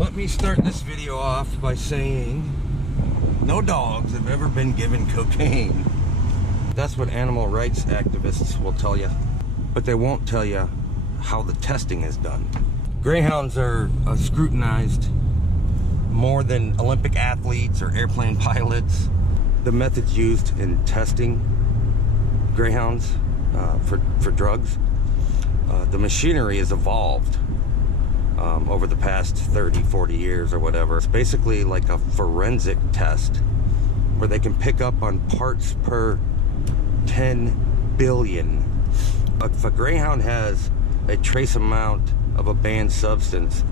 Let me start this video off by saying no dogs have ever been given cocaine. That's what animal rights activists will tell you, but they won't tell you how the testing is done. Greyhounds are scrutinized more than Olympic athletes or airplane pilots. The methods used in testing greyhounds for drugs, the machinery has evolved over the past 30, 40 years or whatever. It's basically like a forensic test where they can pick up on parts per 10 billion. If a greyhound has a trace amount of a banned substance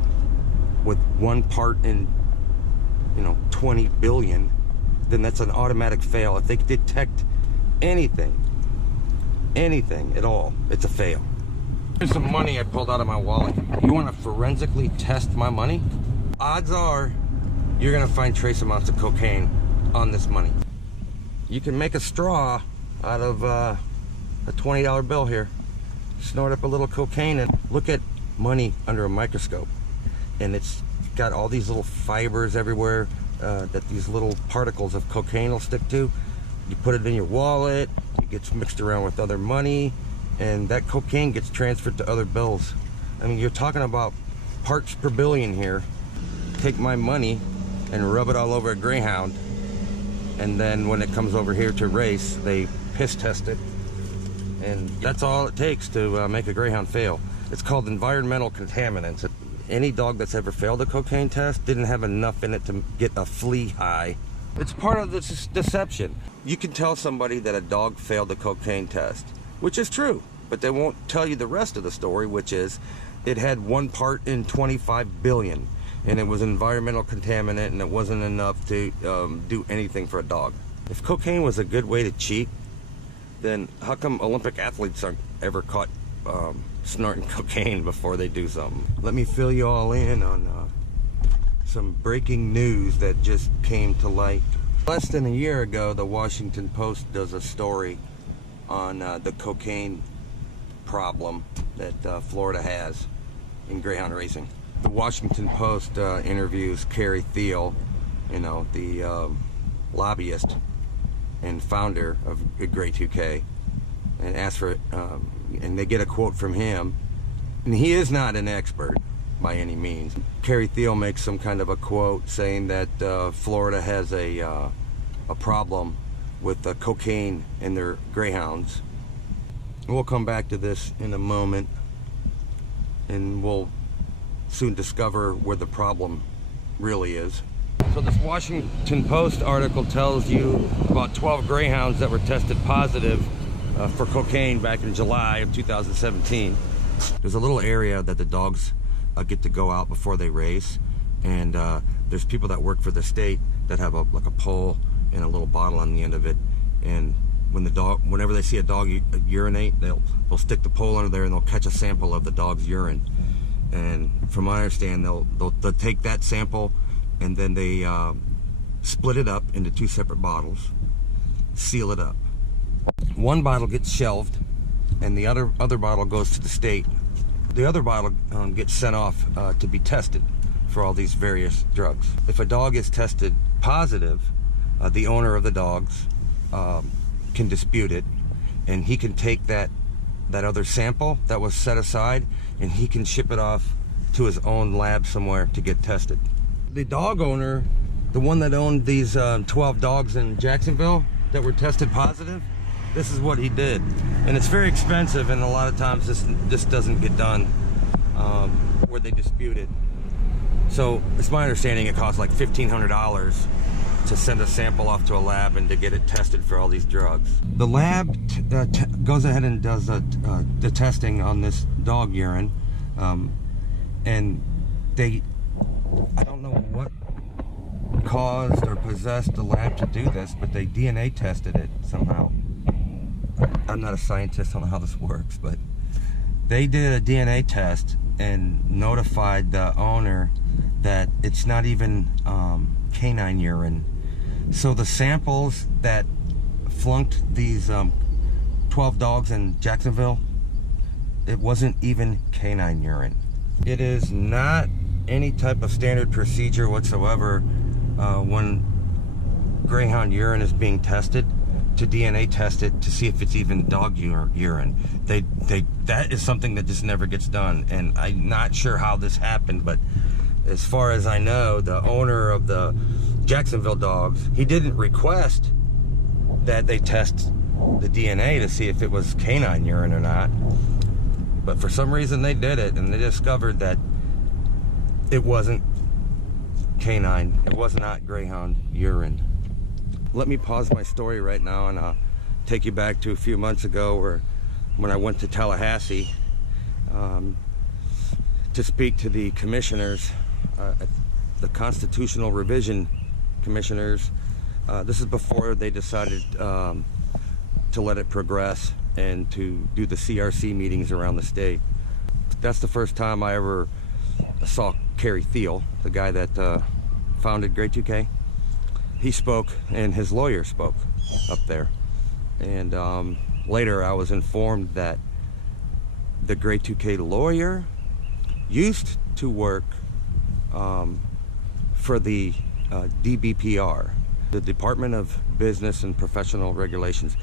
with one part in 20 billion, then that's an automatic fail. If they detect anything at all, it's a fail. Here's some money I pulled out of my wallet. You want to forensically test my money? Odds are you're gonna find trace amounts of cocaine on this money. You can make a straw out of a $20 bill here. Snort up a little cocaine and look at money under a microscope. And it's got all these little fibers everywhere that these little particles of cocaine will stick to. You put it in your wallet, it gets mixed around with other money, and that cocaine gets transferred to other bills. I mean, you're talking about parts per billion here. Take my money and rub it all over a Greyhound, and then when it comes over here to race, they piss test it, and that's all it takes to make a Greyhound fail. It's called environmental contaminants. Any dog that's ever failed a cocaine test didn't have enough in it to get a flea high. It's part of this deception. You can tell somebody that a dog failed a cocaine test, which is true, but they won't tell you the rest of the story, which is it had one part in 25 billion, and it was an environmental contaminant, and it wasn't enough to do anything for a dog. If cocaine was a good way to cheat, then how come Olympic athletes aren't ever caught snorting cocaine before they do something? Let me fill you all in on some breaking news that just came to light. Less than a year ago, the Washington Post does a story on the cocaine problem that Florida has in greyhound racing. The Washington Post interviews Carrie Thiel, the lobbyist and founder of Grey 2K, and asks for and they get a quote from him, and he is not an expert by any means. Carrie Thiel makes some kind of a quote saying that Florida has a problem with cocaine in their greyhounds. We'll come back to this in a moment, and we'll soon discover where the problem really is. So this Washington Post article tells you about 12 greyhounds that were tested positive for cocaine back in July of 2017. There's a little area that the dogs get to go out before they race, and there's people that work for the state that have like a pole and a little bottle on the end of it, and whenever they see a dog urinate, they'll stick the pole under there and they'll catch a sample of the dog's urine. And from what I understand, they'll take that sample and then they split it up into 2 separate bottles, seal it up. One bottle gets shelved, and the other bottle goes to the state. The other bottle gets sent off to be tested for all these various drugs. If a dog is tested positive, the owner of the dogs can dispute it, and he can take that other sample that was set aside, and he can ship it off to his own lab somewhere to get tested. The dog owner, the one that owned these 12 dogs in Jacksonville that were tested positive, this is what he did. And it's very expensive, and a lot of times this doesn't get done where they dispute it. So it's my understanding it costs like $1,500 to send a sample off to a lab and to get it tested for all these drugs. The lab goes ahead and does the testing on this dog urine, and I don't know what caused or possessed the lab to do this, but they DNA tested it somehow. I'm not a scientist, I don't know how this works, but they did a DNA test and notified the owner that it's not even canine urine. So the samples that flunked these 12 dogs in Jacksonville, it wasn't even canine urine. It is not any type of standard procedure whatsoever when Greyhound urine is being tested to DNA test it to see if it's even dog urine. That is something that just never gets done, and I'm not sure how this happened, but as far as I know, the owner of the Jacksonville dogs, he didn't request that they test the DNA to see if it was canine urine or not, but for some reason they did it, and they discovered that it wasn't canine. It was not Greyhound urine. Let me pause my story right now and I'll take you back to a few months ago when I went to Tallahassee to speak to the commissioners, the constitutional revision commissioners. This is before they decided to let it progress and to do the CRC meetings around the state. That's the first time I ever saw Kerry Thiel, the guy that founded Grey 2K. He spoke, and his lawyer spoke up there. And later I was informed that the Grey 2K lawyer used to work for the DBPR, the Department of Business and Professional Regulations.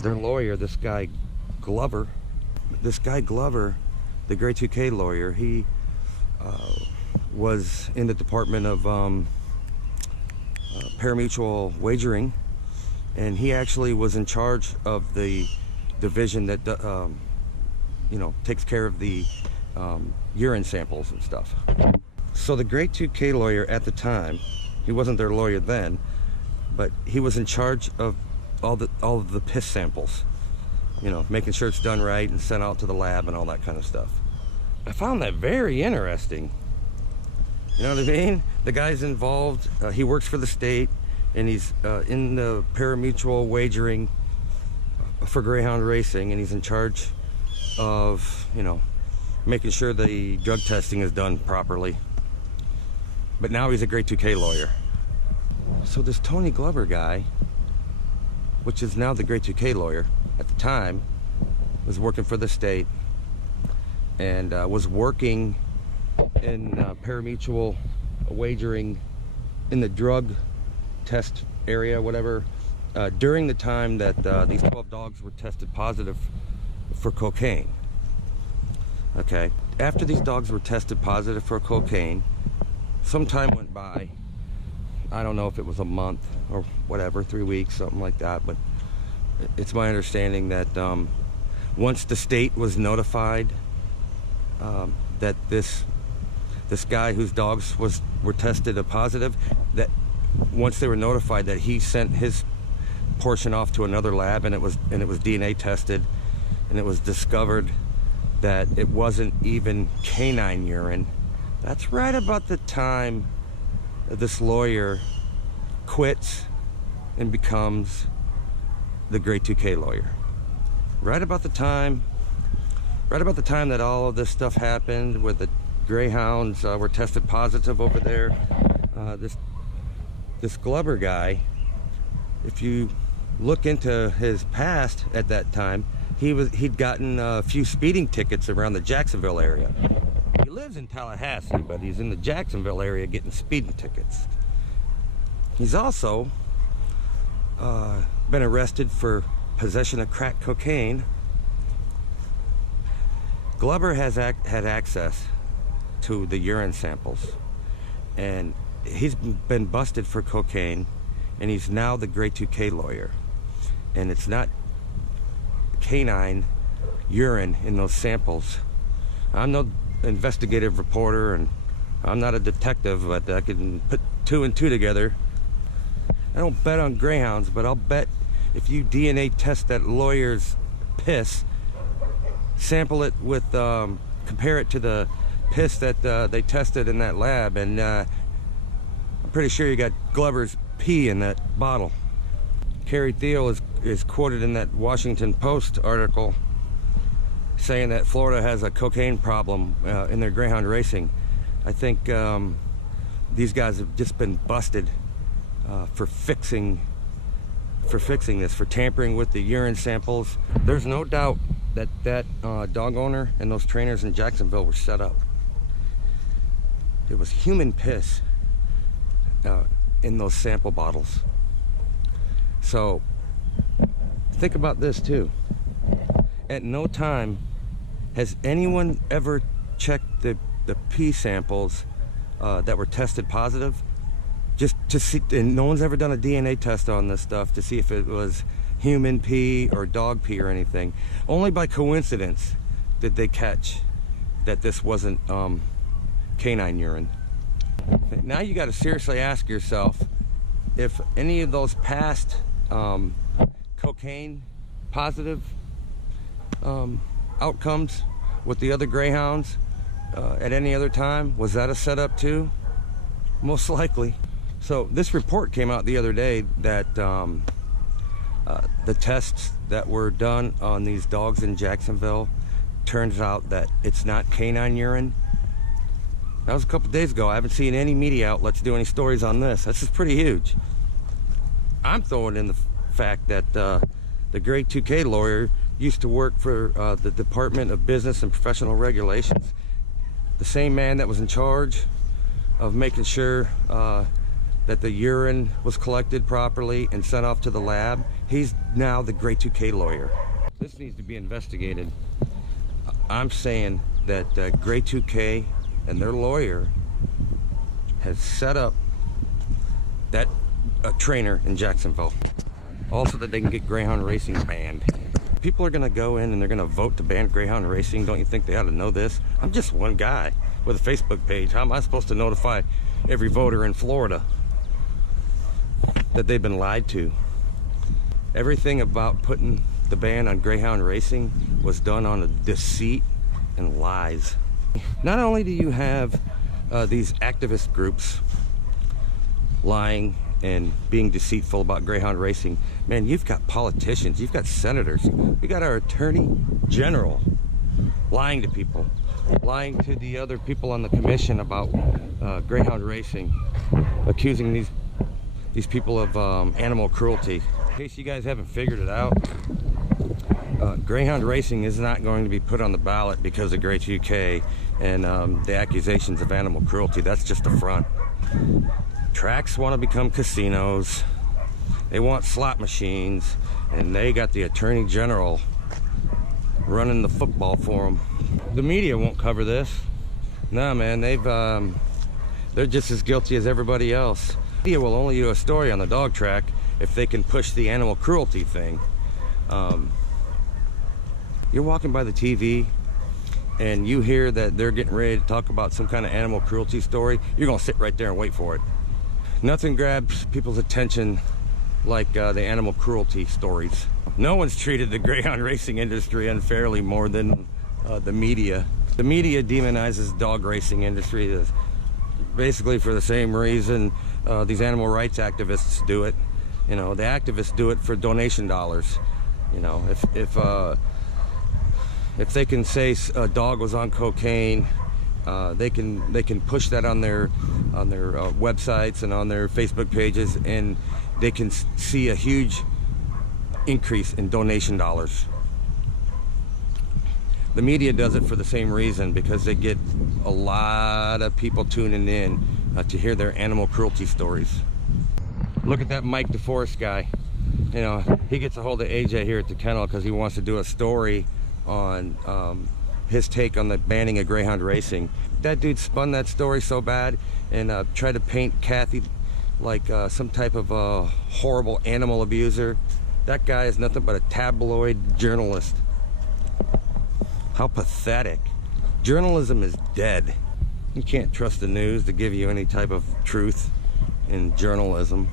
Their lawyer, this guy Glover, the Grey 2K lawyer, he was in the Department of Parimutuel Wagering, and he actually was in charge of the division that takes care of the urine samples and stuff. So the Grey 2K lawyer at the time, he wasn't their lawyer then, but he was in charge of all of the piss samples, making sure it's done right and sent out to the lab and all that kind of stuff. I found that very interesting. You know what I mean? The guy's involved, he works for the state, and he's in the parimutuel wagering for Greyhound racing, and he's in charge of, making sure the drug testing is done properly. But now he's a Grey 2K lawyer. So this Tony Glover guy, which is now the Grey 2K lawyer, at the time, was working for the state, and was working in parimutuel wagering in the drug test area, whatever, during the time that these 12 dogs were tested positive for cocaine. Okay, after these dogs were tested positive for cocaine, some time went by. I don't know if it was a month or whatever, 3 weeks, something like that, but it's my understanding that once the state was notified that this guy whose dogs were tested positive, that once they were notified that he sent his portion off to another lab, and it was DNA tested, and it was discovered that it wasn't even canine urine. That's right about the time this lawyer quits and becomes the Grey 2K lawyer. Right about the time that all of this stuff happened, where the Greyhounds were tested positive over there. This Glover guy, if you look into his past at that time, he'd gotten a few speeding tickets around the Jacksonville area. He lives in Tallahassee, but he's in the Jacksonville area getting speeding tickets. He's also been arrested for possession of crack cocaine. Glover has had access to the urine samples, and he's been busted for cocaine, and he's now the Grey 2K lawyer, and it's not canine urine in those samples. I'm no investigative reporter, and I'm not a detective, but I can put 2 and 2 together. I don't bet on greyhounds, but I'll bet if you DNA test that lawyer's piss, sample it with compare it to the piss that they tested in that lab, and I'm pretty sure you got Glover's pee in that bottle. Kerry Thiel is quoted in that Washington Post article saying that Florida has a cocaine problem in their greyhound racing. I think these guys have just been busted for fixing this, for tampering with the urine samples. There's no doubt that dog owner and those trainers in Jacksonville were set up. It was human piss in those sample bottles. So think about this too. At no time has anyone ever checked the pee samples that were tested positive, just to see, and no one's ever done a DNA test on this stuff to see if it was human pee or dog pee or anything. Only by coincidence did they catch that this wasn't canine urine. Now you got to seriously ask yourself if any of those past cocaine positive outcomes with the other Greyhounds at any other time, was that a setup too? Most likely. So this report came out the other day that the tests that were done on these dogs in Jacksonville, turns out that it's not canine urine. That was a couple days ago. I haven't seen any media outlets do any stories on this. This is pretty huge. I'm throwing in the fact that the Grade 2K lawyer used to work for the Department of Business and Professional Regulations. The same man that was in charge of making sure that the urine was collected properly and sent off to the lab. He's now the Grade 2K lawyer. This needs to be investigated. I'm saying that Grade 2K and their lawyer has set up that trainer in Jacksonville. Also that they can get Greyhound racing banned. People are gonna go in and they're gonna vote to ban Greyhound racing. Don't you think they ought to know this? I'm just one guy with a Facebook page. How am I supposed to notify every voter in Florida that they've been lied to? Everything about putting the ban on Greyhound racing was done on a deceit and lies. Not only do you have these activist groups lying and being deceitful about Greyhound racing, man, you've got politicians, you've got senators, we got our Attorney General lying to people, lying to the other people on the commission about Greyhound racing, accusing these people of animal cruelty. In case you guys haven't figured it out, Greyhound racing is not going to be put on the ballot because of Grade 2K and the accusations of animal cruelty. That's just a front. Tracks want to become casinos, they want slot machines, and they got the Attorney General running the football for them. The media won't cover this. No, man, they're just as guilty as everybody else. The media will only do a story on the dog track if they can push the animal cruelty thing. You're walking by the TV and you hear that they're getting ready to talk about some kind of animal cruelty story, you're gonna sit right there and wait for it. Nothing grabs people's attention like the animal cruelty stories. No one's treated the Greyhound racing industry unfairly more than the media. The media demonizes dog racing industry basically for the same reason these animal rights activists do it. You know, the activists do it for donation dollars. You know, if they can say a dog was on cocaine, they can push that on their websites and on their Facebook pages, and they can see a huge increase in donation dollars. The media does it for the same reason, because they get a lot of people tuning in to hear their animal cruelty stories. Look at that Mike DeForest guy. You know, he gets a hold of AJ here at the kennel because he wants to do a story on his take on the banning of Greyhound racing. That dude spun that story so bad and tried to paint Kathy like some type of horrible animal abuser. That guy is nothing but a tabloid journalist. How pathetic. Journalism is dead. You can't trust the news to give you any type of truth in journalism.